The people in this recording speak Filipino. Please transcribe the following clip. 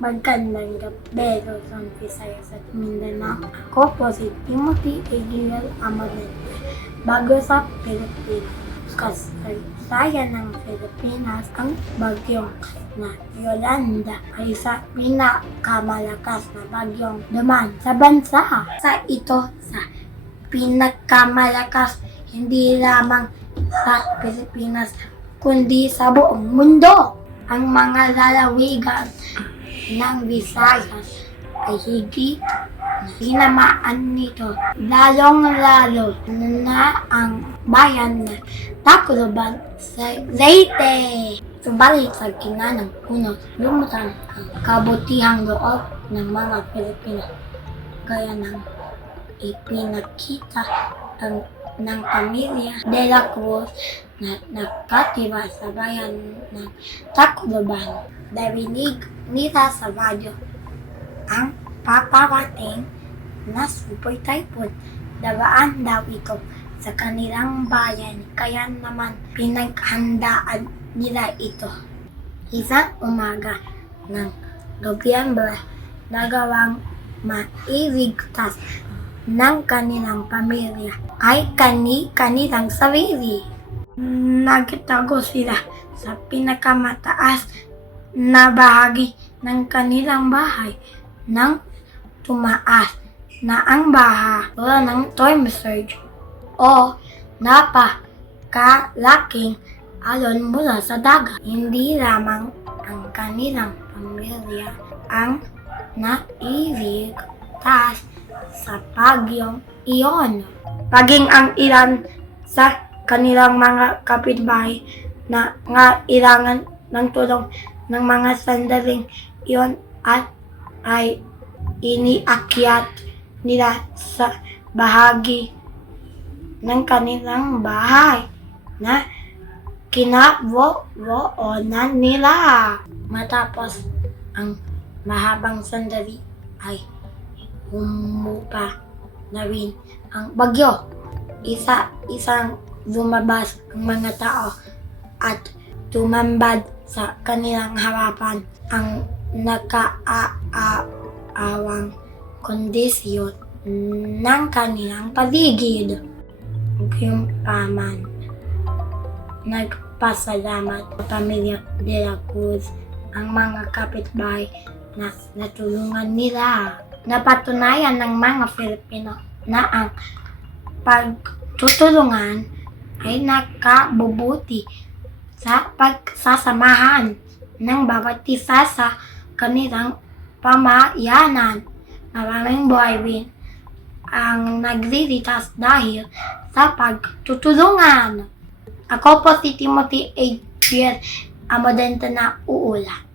Magandang gabi, Luzon, Visayas at Mindanao. Ako po si Timothy Egiel Amadente. Bago sa Pilipinas, kasaysayan ng Pilipinas, ang bagyong na Yolanda ay isa pinakamalakas na bagyong dumaan sa bansa. Sa pinakamalakas hindi lamang sa Pilipinas kundi sa buong mundo. Ang mga lalawigan ng Visayas ay higit na tinamaan nito, lalong-lalo na ang bayan ng Tacloban sa Leyte. Subalit sa gitna ng puno, lumutang ang kabutihang loob ng mga Pilipino, gaya ng ipinakita ng pamilya de la Cruz na nakatira sa bayan ng Tacloban. Narinig nila sa radyo ang paparating na super typhoon. Daraan daw ito sa kanilang bayan, kaya naman pinaghandaan nila ito. Isang umaga ng Nobyembre, nagawang mailigtas ng kanilang pamilya ay kanilang sarili. Nagtago sila sa pinakamataas na bahagi ng kanilang bahay nang tumaas na ang baha ng storm surge o napakalaking alon mula sa dagat. Hindi lamang ang kanilang pamilya ang nailigtas sa bagyong iyon, paging ang ilan sa kanilang mga kapitbahay na ngailangan ng tulong ng mga sandaling iyon at ay iniakyat nila sa bahagi ng kanilang bahay na kinaboonan nila. Matapos ang mahabang sandali ay humupa na rin ang bagyo. Isang lumabas ang mga tao at tumambad sa kanilang harapan ang nakaaawang kondisyon ng kanilang paligid. Gayunpaman, nagpasalamat sa pamilya de la Cruz ang mga kapitbahay na natulungan nila. Napatunayan ng mga Filipino na ang pagtutulungan ay nakabubuti sa pagsasamahan ng bawat isa sa kanilang pamayanan. Maraming buhay rin ang naglilitas dahil sa pagtutulungan. Ako po si Timothy Egiel Amadente na uulat.